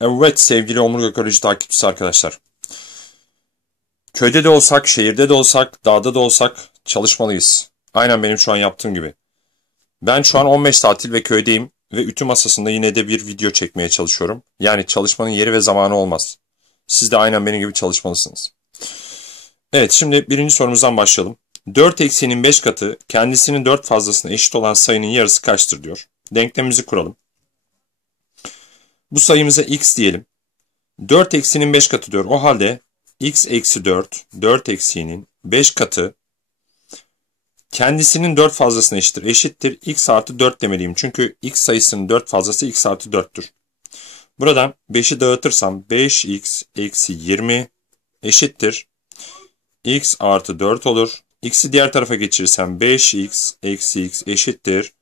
Evet sevgili omurga ekoloji takipçisi arkadaşlar. Köyde de olsak, şehirde de olsak, dağda da olsak çalışmalıyız. Aynen benim şu an yaptığım gibi. Ben şu an 15 tatil ve köydeyim ve ütü masasında yine de bir video çekmeye çalışıyorum. Yani çalışmanın yeri ve zamanı olmaz. Siz de aynen benim gibi çalışmalısınız. Evet şimdi birinci sorumuzdan başlayalım. 4 eksiğinin 5 katı kendisinin 4 fazlasına eşit olan sayının yarısı kaçtır diyor. Denklemimizi kuralım. Bu sayımıza x diyelim. 4 eksiğinin 5 katı diyor. O halde x eksi 4, 4 eksiğinin 5 katı kendisinin 4 fazlasına eşittir. Eşittir x artı 4 demeliyim. Çünkü x sayısının 4 fazlası x artı 4'tür. Buradan 5'i dağıtırsam 5x eksi 20 eşittir. x artı 4 olur. x'i diğer tarafa geçirirsem 5x eksi x eşittir.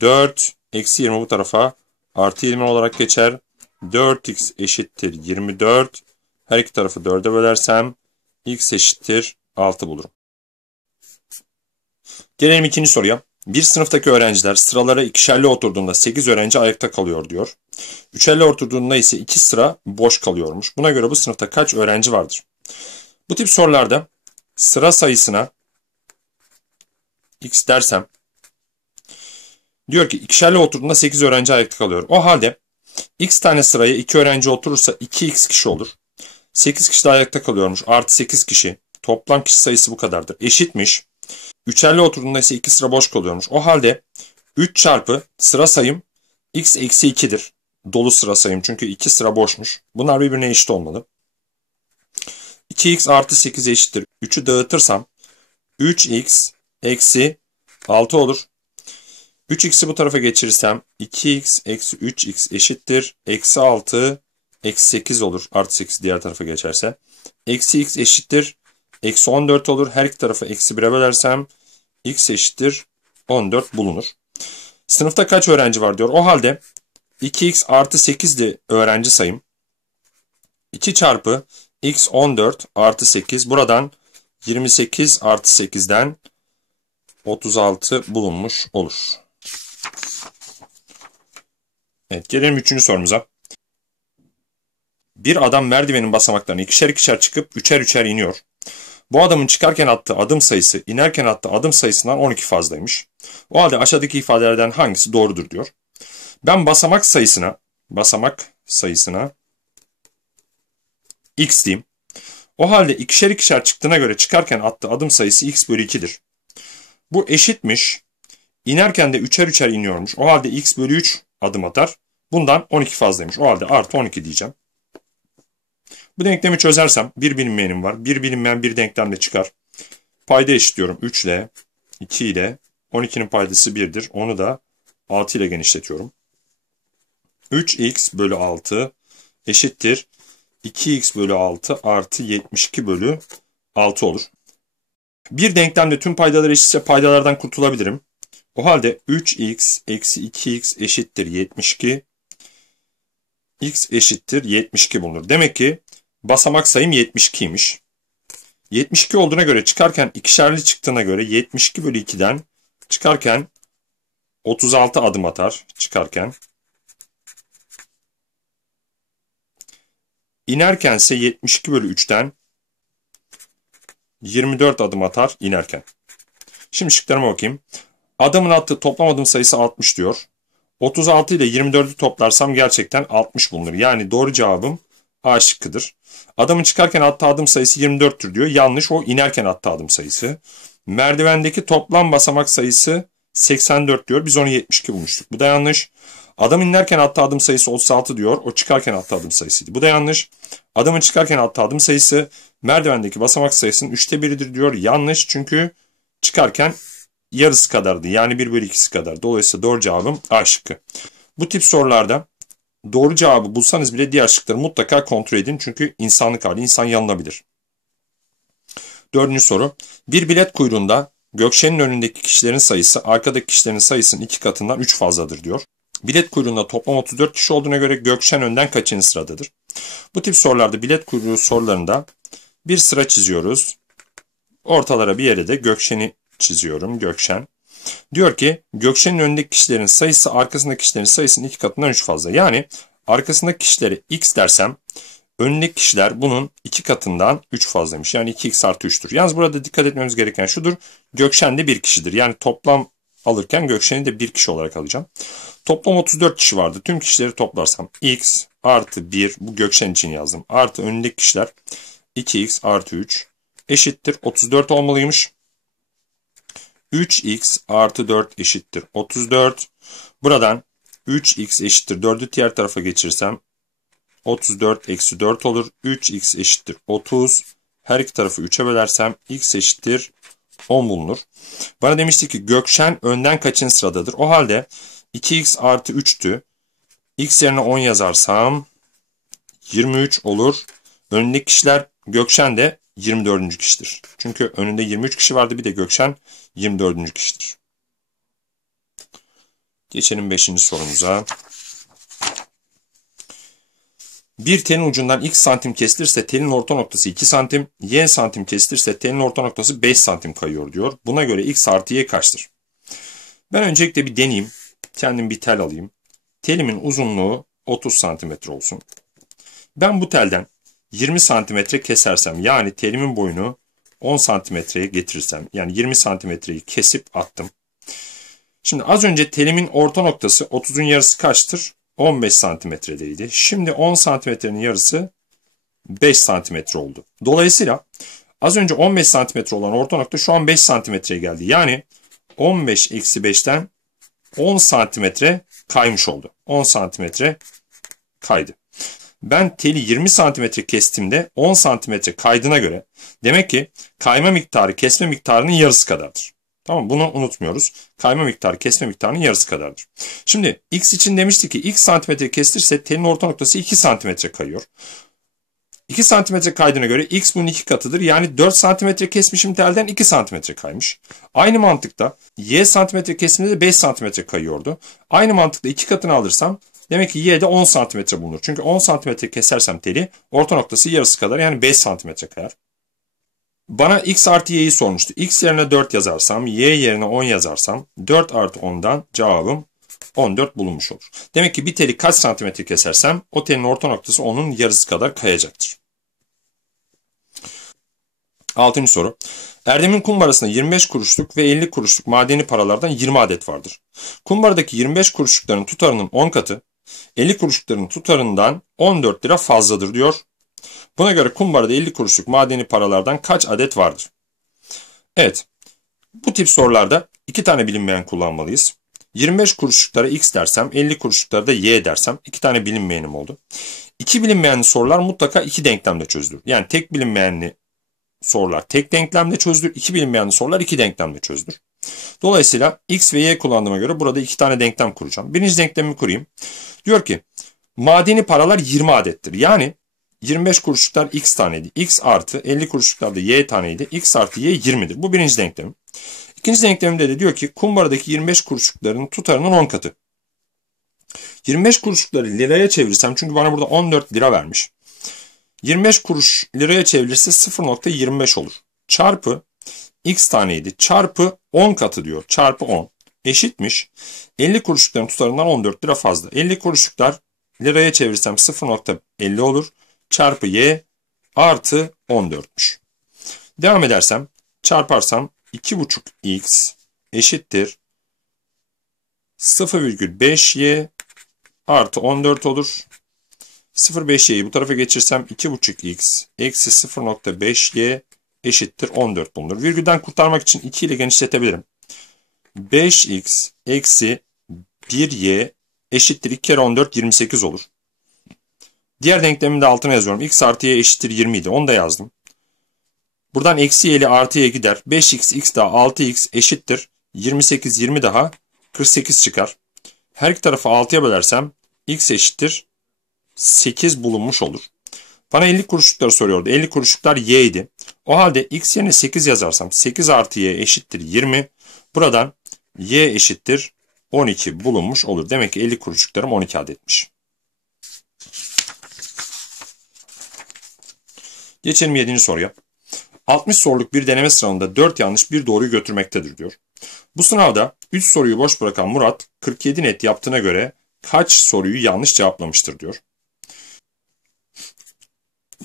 4 eksi 20 bu tarafa artı 20 olarak geçer. 4x eşittir 24. Her iki tarafı 4'e bölersem x eşittir 6 bulurum. Gelelim ikinci soruya. Bir sınıftaki öğrenciler sıralara ikişerli oturduğunda 8 öğrenci ayakta kalıyor diyor. Üçerli oturduğunda ise 2 sıra boş kalıyormuş. Buna göre bu sınıfta kaç öğrenci vardır? Bu tip sorularda sıra sayısına x dersem diyor ki ikişerli oturduğunda 8 öğrenci ayakta kalıyor. O halde x tane sıraya 2 öğrenci oturursa 2x kişi olur. 8 kişi de ayakta kalıyormuş. Artı 8 kişi. Toplam kişi sayısı bu kadardır. Eşitmiş. Üçerli oturduğunda ise 2 sıra boş kalıyormuş. O halde 3 çarpı sıra sayım x eksi 2'dir. Dolu sıra sayım çünkü 2 sıra boşmuş. Bunlar birbirine eşit olmalı. 2x artı 8 eşittir. 3'ü dağıtırsam 3x eksi 6 olur. 3x'i bu tarafa geçirirsem 2x eksi 3x eşittir. Eksi 6 eksi 8 olur. Artı 8 diğer tarafa geçerse. Eksi x eşittir. Eksi 14 olur. Her iki tarafı eksi 1'e bölersem x eşittir 14 bulunur. Sınıfta kaç öğrenci var diyor. O halde 2x artı 8 de öğrenci sayım. 2 çarpı x 14 artı 8. Buradan 28 artı 8'den 36 bulunmuş olur. Evet gelelim üçüncü sorumuza. Bir adam merdivenin basamaklarını ikişer ikişer çıkıp üçer üçer iniyor. Bu adamın çıkarken attığı adım sayısı inerken attığı adım sayısından 12 fazlaymış. O halde aşağıdaki ifadelerden hangisi doğrudur diyor. Ben basamak sayısına basamak sayısına x diyeyim. O halde ikişer ikişer çıktığına göre çıkarken attığı adım sayısı x bölü 2'dir. Bu eşitmiş. İnerken de üçer üçer iniyormuş. O halde x bölü 3 adım atar. Bundan 12 fazlaymış. O halde artı 12 diyeceğim. Bu denklemi çözersem bir bilinmeyenim var. Bir bilinmeyen bir denklemle çıkar. Payda eşitliyorum 3 ile 2 ile 12'nin paydası 1'dir. Onu da 6 ile genişletiyorum. 3x bölü 6 eşittir 2x bölü 6 artı 72 bölü 6 olur. Bir denklemde tüm paydalar eşitse paydalardan kurtulabilirim. O halde 3x eksi 2x eşittir 72. x eşittir 72 bulunur. Demek ki basamak sayım 72'ymiş. 72 olduğuna göre çıkarken ikişerli çıktığına göre 72 bölü 2'den çıkarken 36 adım atar çıkarken. İnerkense 72 bölü 3'ten 24 adım atar inerken. Şimdi şıklarıma bakayım. Adamın attığı toplam adım sayısı 60 diyor. 36 ile 24'ü toplarsam gerçekten 60 bulunur. Yani doğru cevabım A şıkkıdır. Adamın çıkarken attığı adım sayısı 24'tür diyor. Yanlış o inerken attığı adım sayısı. Merdivendeki toplam basamak sayısı 84 diyor. Biz onu 72 bulmuştuk. Bu da yanlış. Adam inerken attığı adım sayısı 36 diyor. O çıkarken attığı adım sayısıydı. Bu da yanlış. Adamın çıkarken attığı adım sayısı merdivendeki basamak sayısının 3'te biridir diyor. Yanlış çünkü çıkarken yarısı kadardı. Yani 1 bölü 2'si kadar. Dolayısıyla doğru cevabım A şıkkı. Bu tip sorularda doğru cevabı bulsanız bile diğer şıkları mutlaka kontrol edin. Çünkü insanlık hali insan yanılabilir. Dördüncü soru. Bir bilet kuyruğunda Gökşen'in önündeki kişilerin sayısı arkadaki kişilerin sayısının iki katından 3 fazladır diyor. Bilet kuyruğunda toplam 34 kişi olduğuna göre Gökşen önden kaçıncı sıradadır? Bu tip sorularda bilet kuyruğu sorularında bir sıra çiziyoruz. Ortalara bir yere de Gökşen'i çiziyorum. Gökşen. Diyor ki Gökşen'in önündeki kişilerin sayısı arkasındaki kişilerin sayısının iki katından 3 fazla. Yani arkasındaki kişilere x dersem önündeki kişiler bunun iki katından 3 fazlamış. Yani 2x artı 3'tür. Yalnız burada dikkat etmemiz gereken şudur. Gökşen de bir kişidir. Yani toplam alırken Gökşen'i de bir kişi olarak alacağım. Toplam 34 kişi vardı. Tüm kişileri toplarsam x artı 1 bu Gökşen için yazdım. Artı önündeki kişiler 2x artı 3 eşittir 34 olmalıymış. 3x artı 4 eşittir 34. Buradan 3x eşittir 4'ü diğer tarafa geçirsem 34 eksi 4 olur. 3x eşittir 30. Her iki tarafı 3'e bölersem x eşittir 10 bulunur. Bana demişti ki Gökşen önden kaçın sıradadır? O halde 2x artı 3'tü. x yerine 10 yazarsam 23 olur. Önündeki kişiler Gökşen de 24. kişidir. Çünkü önünde 23 kişi vardı bir de Gökşen 24. kişidir. Geçelim 5. sorumuza. Bir telin ucundan x santim kesilirse telin orta noktası 2 santim, y santim kesilirse telin orta noktası 5 santim kayıyor diyor. Buna göre x artı y kaçtır? Ben öncelikle bir deneyeyim. Kendim bir tel alayım. Telimin uzunluğu 30 santimetre olsun. Ben bu telden 20 santimetre kesersem yani telimin boyunu 10 santimetreye getirirsem yani 20 santimetreyi kesip attım. Şimdi az önce telimin orta noktası 30'un yarısı kaçtır? 15 santimetredeydi. Şimdi 10 santimetrenin yarısı 5 santimetre oldu. Dolayısıyla az önce 15 santimetre olan orta nokta şu an 5 santimetreye geldi. Yani 15 eksi 5'ten 10 santimetre kaymış oldu. 10 santimetre kaydı. Ben teli 20 santimetre kestiğimde 10 santimetre kaydına göre demek ki kayma miktarı kesme miktarının yarısı kadardır. Tamam bunu unutmuyoruz. Kayma miktarı kesme miktarının yarısı kadardır. Şimdi x için demiştik ki x santimetre kestirse telin orta noktası 2 santimetre kayıyor. 2 santimetre kaydına göre x bunun 2 katıdır. Yani 4 santimetre kesmişim telden 2 santimetre kaymış. Aynı mantıkta y santimetre kesimde de 5 santimetre kayıyordu. Aynı mantıkta 2 katını alırsam demek ki y'de 10 santimetre bulunur. Çünkü 10 santimetre kesersem teli orta noktası yarısı kadar yani 5 santimetre kayar. Bana x artı y'yi sormuştu. x yerine 4 yazarsam, y yerine 10 yazarsam 4 artı 10'dan cevabım 14 bulunmuş olur. Demek ki bir teli kaç santimetre kesersem o telin orta noktası onun yarısı kadar kayacaktır. Altıncı soru. Erdem'in kumbarasında 25 kuruşluk ve 50 kuruşluk madeni paralardan 20 adet vardır. Kumbaradaki 25 kuruşlukların tutarının 10 katı, 50 kuruşlukların tutarından 14 lira fazladır diyor. Buna göre kumbarada 50 kuruşluk madeni paralardan kaç adet vardır? Evet. Bu tip sorularda iki tane bilinmeyen kullanmalıyız. 25 kuruşluklara x dersem 50 kuruşluklara da y dersem iki tane bilinmeyenim oldu. İki bilinmeyenli sorular mutlaka iki denklemde çözülür. Yani tek bilinmeyenli sorular tek denklemde çözülür. iki bilinmeyenli sorular iki denklemde çözülür. Dolayısıyla x ve y kullandığıma göre burada iki tane denklem kuracağım. Birinci denklemimi kurayım. Diyor ki madeni paralar 20 adettir. Yani 25 kuruşluklar x taneydi. x artı 50 kuruşluklar da y taneydi. x artı y 20'dir. Bu birinci denklem. İkinci denklemde de diyor ki kumbaradaki 25 kuruşlukların tutarının 10 katı. 25 kuruşlukları liraya çevirirsem çünkü bana burada 14 lira vermiş. 25 kuruş liraya çevirirse 0.25 olur. Çarpı x taneydi. Çarpı 10 katı diyor. Çarpı 10 eşitmiş. 50 kuruşlukların tutarından 14 lira fazla. 50 kuruşluklar liraya çevirsem 0.50 olur çarpı y artı 14'müş. Devam edersem çarparsam 2,5x eşittir 0,5y artı 14 olur. 0,5y'yi bu tarafa geçirsem 2,5x eksi 0,5y eşittir 14 bulunur. Virgülden kurtarmak için 2 ile genişletebilirim. 5x eksi 1y eşittir 2 kere 14 28 olur. Diğer denklemin de altına yazıyorum. x artı y eşittir 20 idi. Onu da yazdım. Buradan eksi y ile artı y gider. 5x x daha 6x eşittir. 28 20 daha 48 çıkar. Her iki tarafı 6'ya bölersem x eşittir 8 bulunmuş olur. Bana 50 kuruşlukları soruyordu. 50 kuruşluklar y idi. O halde x yerine 8 yazarsam 8 artı y eşittir 20. Buradan y eşittir 12 bulunmuş olur. Demek ki 50 kuruşluklarım 12 adetmiş. Geçelim 7. soruya. 60 soruluk bir deneme sınavında 4 yanlış bir doğruyu götürmektedir diyor. Bu sınavda 3 soruyu boş bırakan Murat 47 net yaptığına göre kaç soruyu yanlış cevaplamıştır diyor.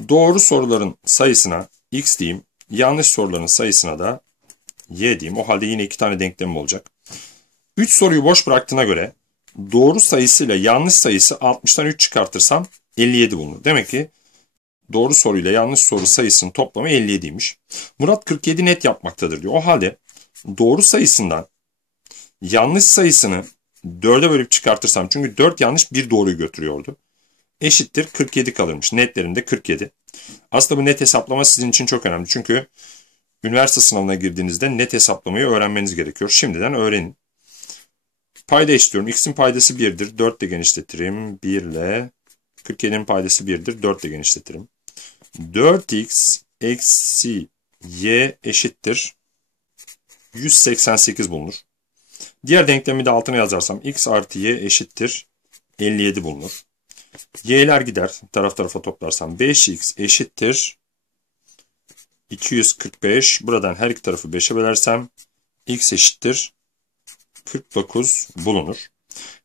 Doğru soruların sayısına x diyeyim. Yanlış soruların sayısına da y diyeyim. O halde yine iki tane denklemim olacak. 3 soruyu boş bıraktığına göre doğru sayısıyla yanlış sayısı 60'tan 3 çıkartırsam 57 bulunur. Demek ki doğru soruyla yanlış soru sayısının toplamı 57'ymiş. Murat 47 net yapmaktadır diyor. O halde doğru sayısından yanlış sayısını 4'e bölüp çıkartırsam çünkü 4 yanlış bir doğruyu götürüyordu. Eşittir 47 kalırmış. Netlerinde 47. Aslında bu net hesaplama sizin için çok önemli. Çünkü üniversite sınavına girdiğinizde net hesaplamayı öğrenmeniz gerekiyor. Şimdiden öğrenin. Payda eşitliyorum. X'in paydası 1'dir. 4 ile genişletirim. 1 ile 47'nin paydası 1'dir. 4 ile genişletirim. 4x eksi y eşittir. 188 bulunur. Diğer denklemi de altına yazarsam x artı y eşittir 57 bulunur. Y'ler gider. Taraf tarafa toplarsam 5x eşittir 245. Buradan her iki tarafı 5'e bölersem x eşittir 49 bulunur.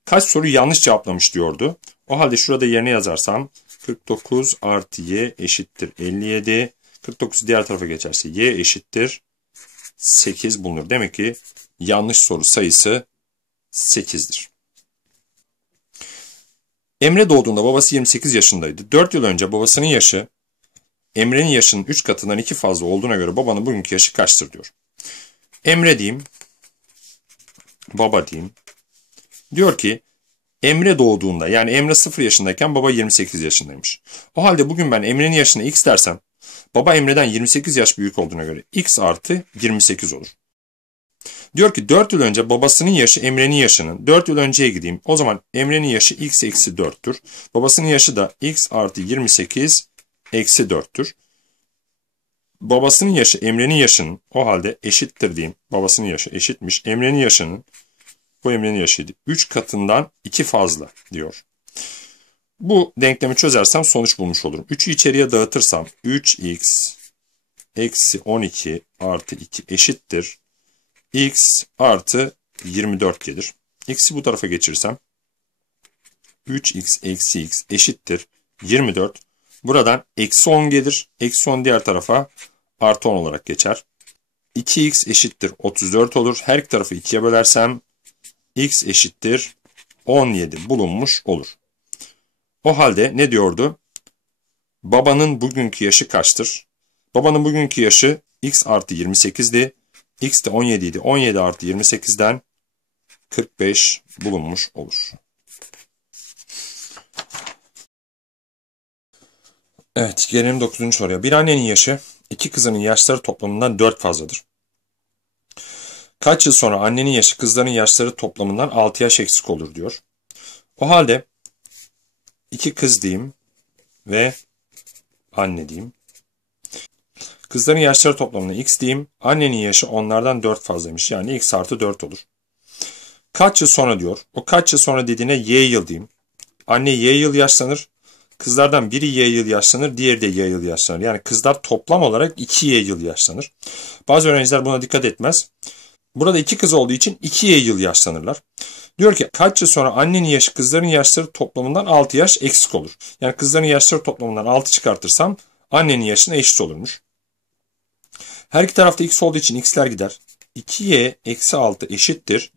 Kaç soru yanlış cevaplamış diyordu. O halde şurada yerine yazarsam 49 artı y eşittir 57. 49 diğer tarafa geçerse y eşittir 8 bulunur. Demek ki yanlış soru sayısı 8'dir. Emre doğduğunda babası 28 yaşındaydı. 4 yıl önce babasının yaşı Emre'nin yaşının 3 katından 2 fazla olduğuna göre babanın bugünkü yaşı kaçtır diyor. Emre diyeyim. Baba diyeyim. Diyor ki Emre doğduğunda yani Emre 0 yaşındayken baba 28 yaşındaymış. O halde bugün ben Emre'nin yaşına x dersem baba Emre'den 28 yaş büyük olduğuna göre x artı 28 olur. Diyor ki 4 yıl önce babasının yaşı Emre'nin yaşının. 4 yıl önceye gideyim. O zaman Emre'nin yaşı x eksi 4'tür. Babasının yaşı da x artı 28 eksi 4'tür. Babasının yaşı Emre'nin yaşının o halde eşittir diyeyim. Babasının yaşı eşitmiş. Emre'nin yaşının bu Emre'nin yaşıydı. 3 katından 2 fazla diyor. Bu denklemi çözersem sonuç bulmuş olurum. 3'ü içeriye dağıtırsam 3x eksi 12 artı 2 eşittir x artı 24 gelir. x'i bu tarafa geçirsem 3x eksi x eşittir 24. Buradan eksi 10 gelir. Eksi 10 diğer tarafa artı 10 olarak geçer. 2x eşittir 34 olur. Her iki tarafı 2'ye bölersem x eşittir 17 bulunmuş olur. O halde ne diyordu? Babanın bugünkü yaşı kaçtır? Babanın bugünkü yaşı x artı 28'di. X de 17 idi. 17 artı 28'den 45 bulunmuş olur. Evet gelelim 9. soruya. Bir annenin yaşı iki kızının yaşları toplamından 4 fazladır. Kaç yıl sonra annenin yaşı kızların yaşları toplamından 6 yaş eksik olur diyor. O halde iki kız diyeyim ve anne diyeyim. Kızların yaşları toplamına x diyeyim. Annenin yaşı onlardan 4 fazlaymış. Yani x artı 4 olur. Kaç yıl sonra diyor. O kaç yıl sonra dediğine y yıl diyeyim. Anne y yıl yaşlanır. Kızlardan biri y yıl yaşlanır, diğeri de y yıl yaşlanır. Yani kızlar toplam olarak 2 y yıl yaşlanır. Bazı öğrenciler buna dikkat etmez. Burada iki kız olduğu için 2 y yıl yaşlanırlar. Diyor ki kaç yıl sonra annenin yaşı kızların yaşları toplamından 6 yaş eksik olur. Yani kızların yaşları toplamından 6 çıkartırsam annenin yaşına eşit olurmuş. Her iki tarafta x olduğu için x'ler gider. 2y eksi 6 eşittir.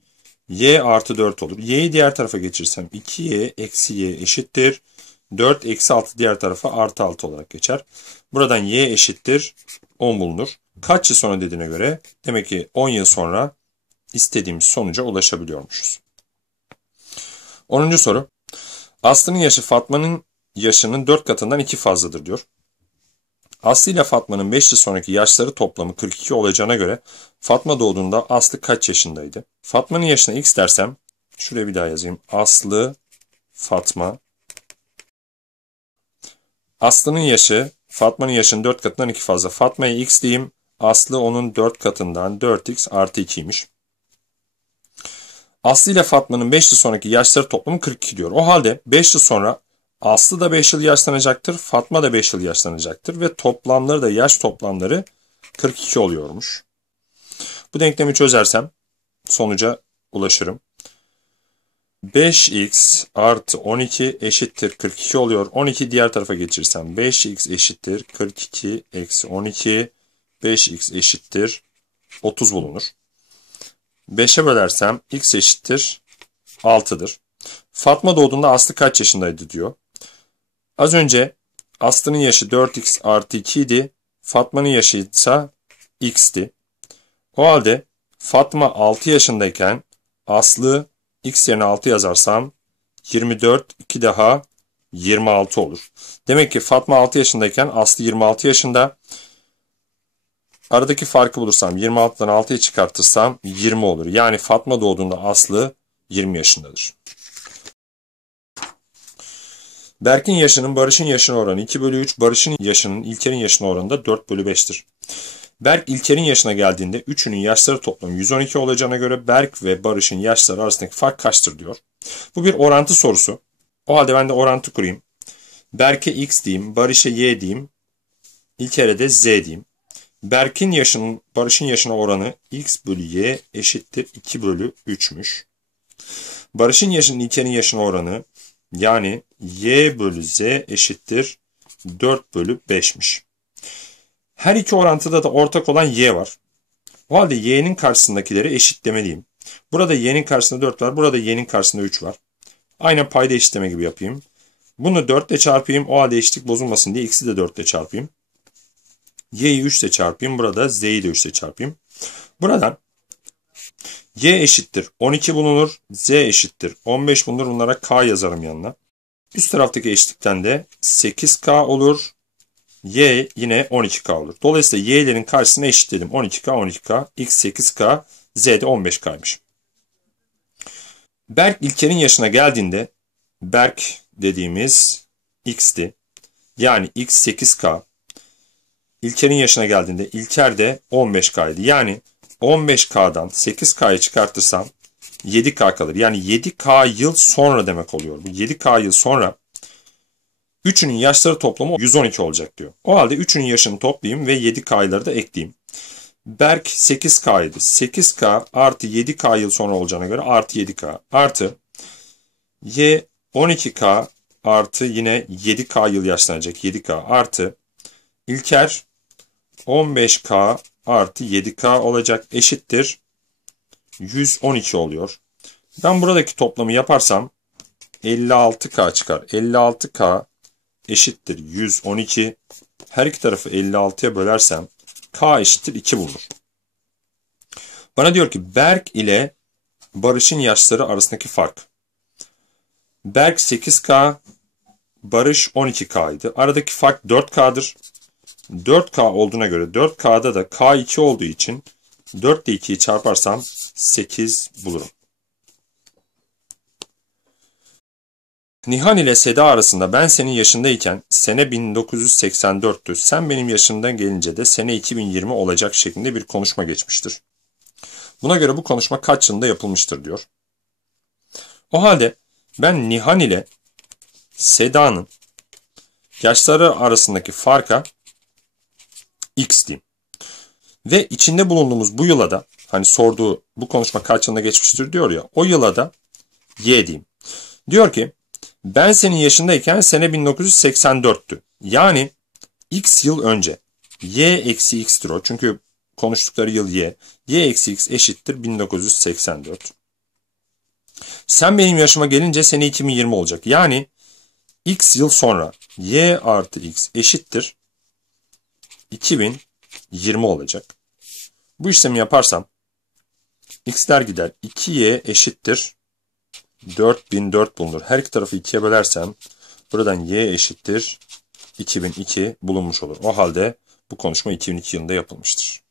y artı 4 olur. y'yi diğer tarafa geçirsem 2y eksi y eşittir. 4 eksi 6 diğer tarafa artı 6 olarak geçer. Buradan y eşittir 10 bulunur. Kaç yıl sonra dediğine göre demek ki 10 yıl sonra istediğimiz sonuca ulaşabiliyormuşuz. 10. soru. Aslı'nın yaşı Fatma'nın yaşının 4 katından 2 fazladır diyor. Aslı ile Fatma'nın 5 yıl sonraki yaşları toplamı 42 olacağına göre Fatma doğduğunda Aslı kaç yaşındaydı? Fatma'nın yaşına x dersem şuraya bir daha yazayım. Aslı, Fatma. Aslı'nın yaşı Fatma'nın yaşının 4 katından 2 fazla. Fatma'ya x diyeyim. Aslı onun 4 katından 4x artı 2'ymiş. Aslı ile Fatma'nın 5 yıl sonraki yaşları toplamı 42 diyor. O halde 5 yıl sonra Aslı da 5 yıl yaşlanacaktır. Fatma da 5 yıl yaşlanacaktır. Ve toplamları da yaş toplamları 42 oluyormuş. Bu denklemi çözersem sonuca ulaşırım. 5x artı 12 eşittir 42 oluyor. 12 diğer tarafa geçirsem 5x eşittir 42 eksi 12 5x eşittir 30 bulunur. 5'e bölersem x eşittir 6'dır. Fatma doğduğunda Aslı kaç yaşındaydı diyor. Az önce Aslı'nın yaşı 4x artı 2 idi. Fatma'nın yaşı ise x'ti. O halde Fatma 6 yaşındayken Aslı x yerine 6 yazarsam 24 2 daha 26 olur. Demek ki Fatma 6 yaşındayken Aslı 26 yaşında. Aradaki farkı bulursam 26'dan 6'yı çıkartırsam 20 olur. Yani Fatma doğduğunda Aslı 20 yaşındadır. Berk'in yaşının Barış'ın yaşına oranı 2 bölü 3, Barış'ın yaşının İlker'in yaşına oranı da 4 bölü 5'tir. Berk İlker'in yaşına geldiğinde üçünün yaşları toplamı 112 olacağına göre Berk ve Barış'ın yaşları arasındaki fark kaçtır diyor. Bu bir orantı sorusu. O halde ben de orantı kurayım. Berk'e x diyeyim, Barış'a y diyeyim, İlker'e de z diyeyim. Berk'in yaşının Barış'ın yaşına oranı x bölü y eşittir 2 bölü 3'müş. Barış'ın yaşının İlker'in yaşına oranı yani y bölü z eşittir 4 bölü 5'miş. Her iki orantıda da ortak olan y var. O halde y'nin karşısındakileri eşitlemeliyim. Burada y'nin karşısında 4 var. Burada y'nin karşısında 3 var. Aynen payda eşitleme gibi yapayım. Bunu 4 ile çarpayım. O halde eşitlik bozulmasın diye x'i de 4 ile çarpayım. y'yi 3 ile çarpayım. Burada z'yi de 3 ile çarpayım. Buradan y eşittir 12 bulunur. z eşittir 15 bulunur. Bunlara k yazarım yanına. Üst taraftaki eşitlikten de 8k olur y yine 12k olur. Dolayısıyla y'lerin karşısına eşitledim. 12k, 12k, x 8k, z de 15k'ymış. Berk İlker'in yaşına geldiğinde Berk dediğimiz x'ti. Yani x 8k. İlker'in yaşına geldiğinde İlker de 15k'ydı. Yani 15k'dan 8k'yı çıkartırsam 7k kalır. Yani 7k yıl sonra demek oluyor. Bu 7k yıl sonra Üçünün yaşları toplamı 112 olacak diyor. O halde üçünün yaşını toplayayım ve 7K'ları da ekleyeyim. Berk 8K idi. 8K artı 7K yıl sonra olacağına göre artı 7K artı Y 12K artı yine 7K yıl yaşlanacak 7K artı İlker 15K artı 7K olacak eşittir 112 oluyor. Ben buradaki toplamı yaparsam 56K çıkar. 56K eşittir 112. Her iki tarafı 56'ya bölersem K eşittir 2 bulunur. Bana diyor ki Berk ile Barış'ın yaşları arasındaki fark. Berk 8K, Barış 12K idi. Aradaki fark 4K'dır. 4K olduğuna göre 4K'da da K2 olduğu için 4 ile 2'yi çarparsam 8 bulurum. Nihan ile Seda arasında ben senin yaşındayken sene 1984'tü. Sen benim yaşımdan gelince de sene 2020 olacak şeklinde bir konuşma geçmiştir. Buna göre bu konuşma kaç yılında yapılmıştır diyor. O halde ben Nihan ile Seda'nın yaşları arasındaki farka x diyeyim. Ve içinde bulunduğumuz bu yıla da hani sorduğu bu konuşma kaç yılında geçmiştir diyor ya o yıla da y diyeyim. Diyor ki ben senin yaşındayken sene 1984'tü. Yani x yıl önce. y eksi x'tir o. Çünkü konuştukları yıl y. y eksi x eşittir 1984. Sen benim yaşıma gelince sene 2020 olacak. Yani x yıl sonra y artı x eşittir 2020 olacak. Bu işlemi yaparsam x'ler gider 2y eşittir 4004 bulunur. Her iki tarafı 2'ye bölersem buradan y eşittir 2002 bulunmuş olur. O halde bu konuşma 2002 yılında yapılmıştır.